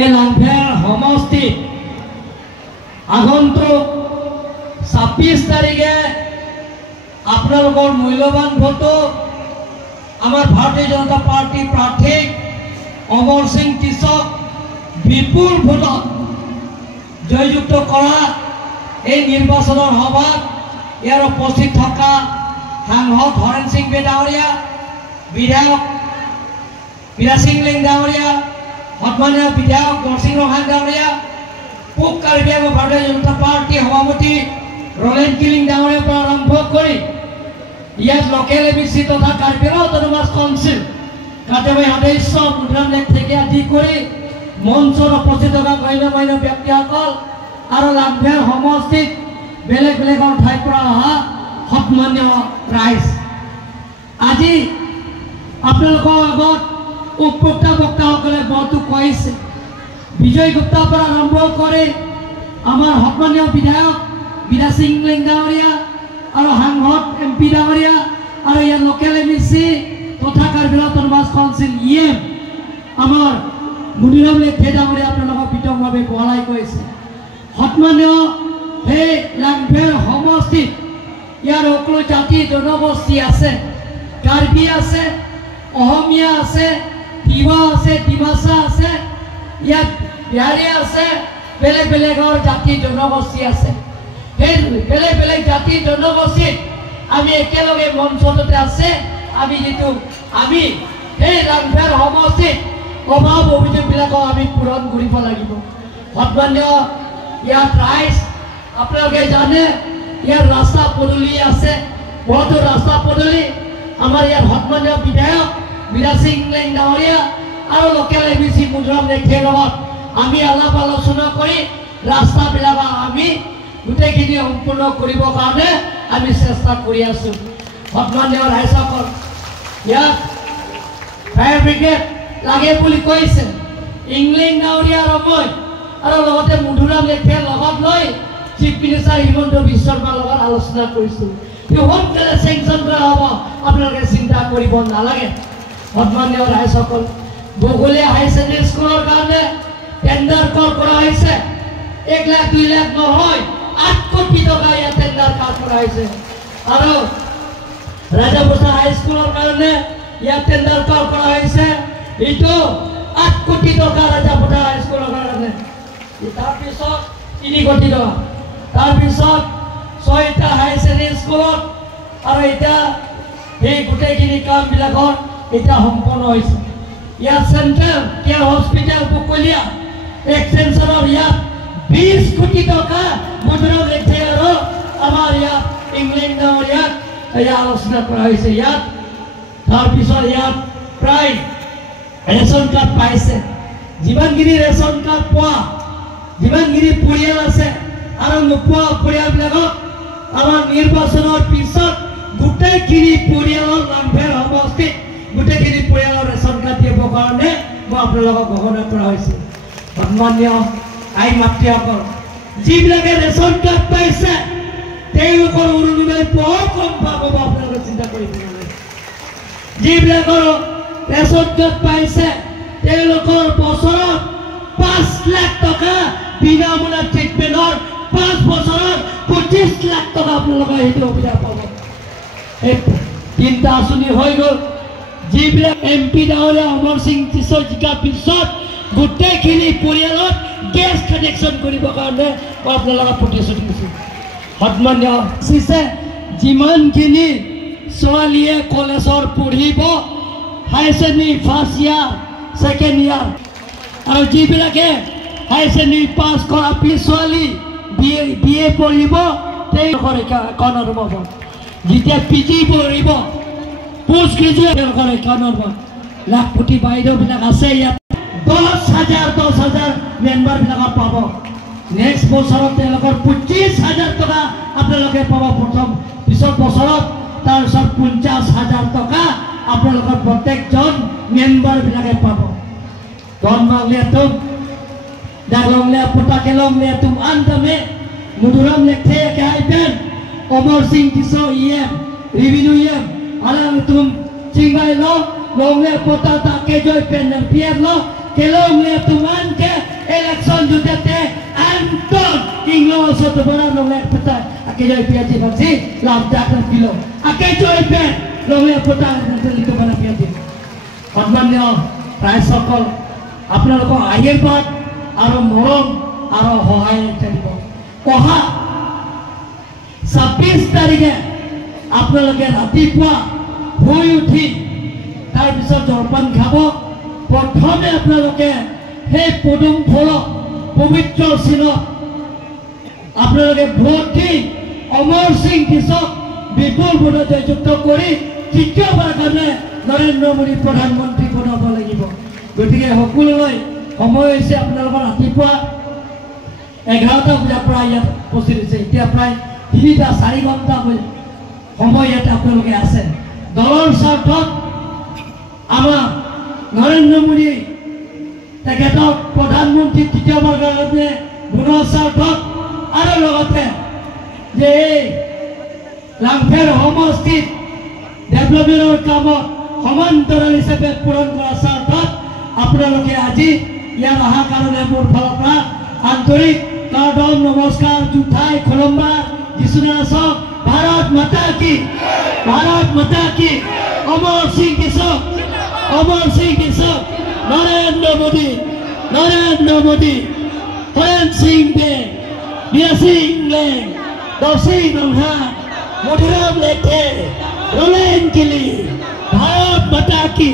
এই লাংফেৰ সমষ্টিত আগন্তুক 26 তাৰিখে আপোনালোকৰ মূল্যৱান ভোটটো আমাৰ ভাৰতীয় জনতা পাৰ্টি প্ৰাৰ্থী অমৰ সিং টিছক বিপুল ভোটত জয়যুক্ত কৰা এই নিৰ্বাচনৰ সভাত ইয়াৰ উপস্থিত থকা সাংসদ হৰেণ সিং বেদাৱৰীয়া, বিধায়ক বীৰা সিং লিং ডাঙৰীয়া, সন্মানীয় বিধায়ক নৰসিং ৰহান ডাঙৰীয়া, পূব কাৰ্বি আংলং ভাৰতীয় জনতা পাৰ্টি সভাপতি ৰলেন কিলিং ডাঙৰীয়াৰ পৰা আৰম্ভ কৰি ইয়াত লোকেল এবিচি তথা কাৰ্বি আংলং অটোনমাছ কাউন্সিল কাৰ্যবাহী সদস্য মুদ্ৰাম লেখ থেকে আদি কৰি মঞ্চত উপস্থিত থকা গণ্যমান্য ব্যক্তিসকল আৰু লাংফেৰ সমষ্টিত বেলেগ বেলেগ ঠাইৰ পৰা অহা সন্মান্য ৰাইজ, আজি আপোনালোকৰ আগত উপভোক্তা বক্তাসকলে বহুতো কৈছে। বিজয় গুপ্তাৰ পৰা আৰম্ভ কৰি আমাৰ সন্মানীয় বিধায়ক বীৰা সিং লিং ডাঙৰীয়া আৰু সাংসদ MP ডাঙৰীয়া আৰু ইয়াৰ লোকেল এবিচি তথা Karbi Anglong autonomous council EM আমাৰ মুনিৰাম লেখে ডাঙৰীয়া আপোনালোকক বিতংভাৱে বহলাই কৈছে। সন্মানীয় সেই লাংফেৰ সমষ্টিত ইয়াৰ সকলো জাতি জনগোষ্ঠী আছে, কাৰ্বি আছে, অসমীয়া আছে, তিৱা আছে, ডিমাচা আছে, ইয়াত বিহাৰী আছে, বেলেগ বেলেগৰ জাতি জনগোষ্ঠী আছে। সেই বেলেগ বেলেগ জাতি জনগোষ্ঠীত আমি একেলগে মঞ্চতে আছে। আমি সেই লাংফেৰ সমষ্টিত অভাৱ অভিযোগবিলাকক আমি পূৰণ কৰিব লাগিব। সন্মানীয় ইয়াত ৰাইজ, আপোনালোকে জানে ইয়াৰ ৰাস্তা পদূলি আছে, বহুতো ৰাস্তা পদূলি আমাৰ ইয়াৰ সন্মানীয় বিধায়ক বীৰা সিং লিং ডাঙৰীয়া আৰু লোকেল এবিচি মুদ্ৰাম লেখে লগত আমি আলাপ আলোচনা কৰি ৰাস্তাবিলাক আমি গোটেইখিনি সম্পূৰ্ণ কৰিবৰ কাৰণে আমি চেষ্টা কৰি আছোঁ। সন্মানীয় ৰাইজসকল, ইয়াত ফায়াৰ ব্ৰিগেড লাগে বুলি কৈছে ইংলিং ডাঙৰীয়া ৰমৈ আৰু লগতে মধুৰাম লেখে লগত লৈ চিফ মিনিষ্টাৰ হিমন্ত বিশ্ব শৰ্মাৰ লগত আলোচনা কৰিছোঁ। সোনকালে চেংচন কৰা হ'ব, আপোনালোকে চিন্তা কৰিব নালাগে। সন্মানীয় ৰাইজসকল, বগলীয়া হাই ছেকেণ্ডেৰী স্কুলৰ কাৰণে টেণ্ডাৰ কৰা হৈছে। 1 লাখ 2 লাখ নহয়, 8 কোটি টকা ইয়াত টেণ্ডাৰ কৰা হৈছে। আৰু ৰাজাপোছা হাইস্কুলৰ কাৰণে ইয়াত টেণ্ডাৰ কৰা হৈছে, এইটো 8 কোটি টকা ৰাজাপোছা হাইস্কুলৰ কাৰণে। তাৰপিছত 3 কোটি টকা, তাৰপিছত 6টা হাই ছেকেণ্ডেৰী স্কুলত আৰু এতিয়া সেই গোটেইখিনি কামবিলাকৰ এতিয়া সম্পন্ন হৈছে। ইয়াত চেণ্ট্ৰেল কেয়াৰ হস্পিটেল বকলীয়া এক্সটেনশ্যনৰ ইয়াত 20 কোটি টকা মধুৰাম লেখে আৰু আমাৰ ইয়াত ইংলিং ডাঙৰীয়াক আলোচনা কৰা হৈছে। ইয়াত তাৰপিছত ইয়াত প্ৰায় ৰেচন কাৰ্ড পাইছে, যিমানখিনি ৰেচন কাৰ্ড পোৱা যিমানখিনি পৰিয়াল আছে আৰু নোপোৱা পৰিয়ালবিলাকক আমাৰ নিৰ্বাচনৰ পিছত গোটেইখিনি পৰিয়ালৰ লাংফেৰ সমষ্টিত গোটেইখিনি পৰিয়ালৰ ৰেচন কাৰ্ড দিবৰ কাৰণে মই আপোনালোকক ঘোষণা কৰা হৈছে। সন্মানীয় আই মাতৃসকল, যিবিলাকে ৰেচন কাৰ্ড পাইছে তেওঁলোকৰ অৰুণোদয় বৰ কম পাব, আপোনালোকে চিন্তা কৰিব নালাগে। যিবিলাকৰ ৰেচন কাৰ্ড পাইছে তেওঁলোকৰ বছৰত 5 লাখ টকা বিনামূলীয়া ট্ৰিটমেণ্টৰ, 5 বছৰত 25 লাখ টকা আপোনালোকে সেইটো সুবিধা পাব। এই 3টা আঁচনি হৈ গ'ল। যিবিলাক MP ডাঙৰীয়া অমৰ সিং টিছৰ জিকাৰ পিছত গোটেইখিনি পৰিয়ালত গেছ কানেকশ্যন কৰিবৰ কাৰণে মই আপোনালোকক প্ৰতিশ্ৰুতি দিছোঁ। সন্মানীয় যিমানখিনি ছোৱালীয়ে কলেজৰ পঢ়িব, high secondary first year second year, আৰু যিবিলাকে হাই ছেকেণ্ডেৰী পাছ কৰা ছোৱালী BA পঢ়িব তেওঁলোকৰ একাউণ্টত হ'ব। যেতিয়া PG পঢ়িব, পোষ্ট গ্ৰেজুৱেট তেওঁলোকৰ একাউণ্টত হ'ব। লাখপতি বাইদেউবিলাক আছে ইয়াত, 10,000 মেম্বাৰবিলাকক পাব। নেক্সট বছৰত তেওঁলোকৰ 25,000 টকা আপোনালোকে পাব প্ৰথম, পিছত বছৰত তাৰপিছত 50,000 টকা আপোনালোকৰ প্ৰত্যেকজন মেম্বাৰবিলাকে পাব। Don Manglia tuh, dalong liat putakelong liat tuh antame, muduram liat teh kaitan, Omor Sing Tiso IM, Revenue IM, alang tuh cingai lo, long liat puta tak kejoy pener pier lo, kelong liat tuh anke. election jutete Anton Inglo soto bara nolek peta ake joy piati bangsi lam jakna kilo ake joy pe nolek peta ntelito bara piati সন্মানীয় ৰাইজসকল আপোনালোকৰ আশীৰ্বাদ আৰু মৰম আৰু সহায় থাকিব অহা 26 তাৰিখে আপোনালোকে ৰাতিপুৱা শুই উঠি তাৰপিছত জলপান খাব প্ৰথমে আপোনালোকে সেই পদুম ফুলক পবিত্ৰ চিনত আপোনালোকে ভোট দি অমৰ সিং কৃষক বিপুল ভোটত জয়যুক্ত কৰি তৃতীয়বাৰ কাৰণে নৰেন্দ্ৰ মোদী প্ৰধানমন্ত্ৰী বনাব লাগিব গতিকে সকলোলৈ সময় হৈছে আপোনালোকৰ ৰাতিপুৱা 11টা বজাৰ পৰা ইয়াত উপস্থিত হৈছে এতিয়া প্ৰায় 3-4 ঘণ্টা সময় ইয়াত আপোনালোকে আছে দলৰ স্বাৰ্থত আমাৰ নৰেন্দ্ৰ মোদী তেখেতক প্ৰধানমন্ত্ৰী তৃতীয়বাৰ কাৰণে বনোৱাৰ স্বাৰ্থত আৰু লগতে যে লাংফেৰ সমষ্টিত ডেভেলপমেণ্টৰ কামত সমান্তৰাল হিচাপে পূৰণ কৰাৰ স্বাৰ্থত আপোনালোকে আজি ইয়াত অহাৰ কাৰণে মোৰ ফালৰ পৰা আন্তৰিক কাৰ্ডম নমস্কাৰ জুঠাই খলম্বা যিশুনাচক ভাৰত মাতা কি অমৰ সিং কৃষক নৰেন্দ্ৰ মোদী হৰেন সিং দে বিয়া সিং লেং দৰ্শী নংহা মধুৰাম লেথে ৰোলেন কিলি ভাৰত মাতা কি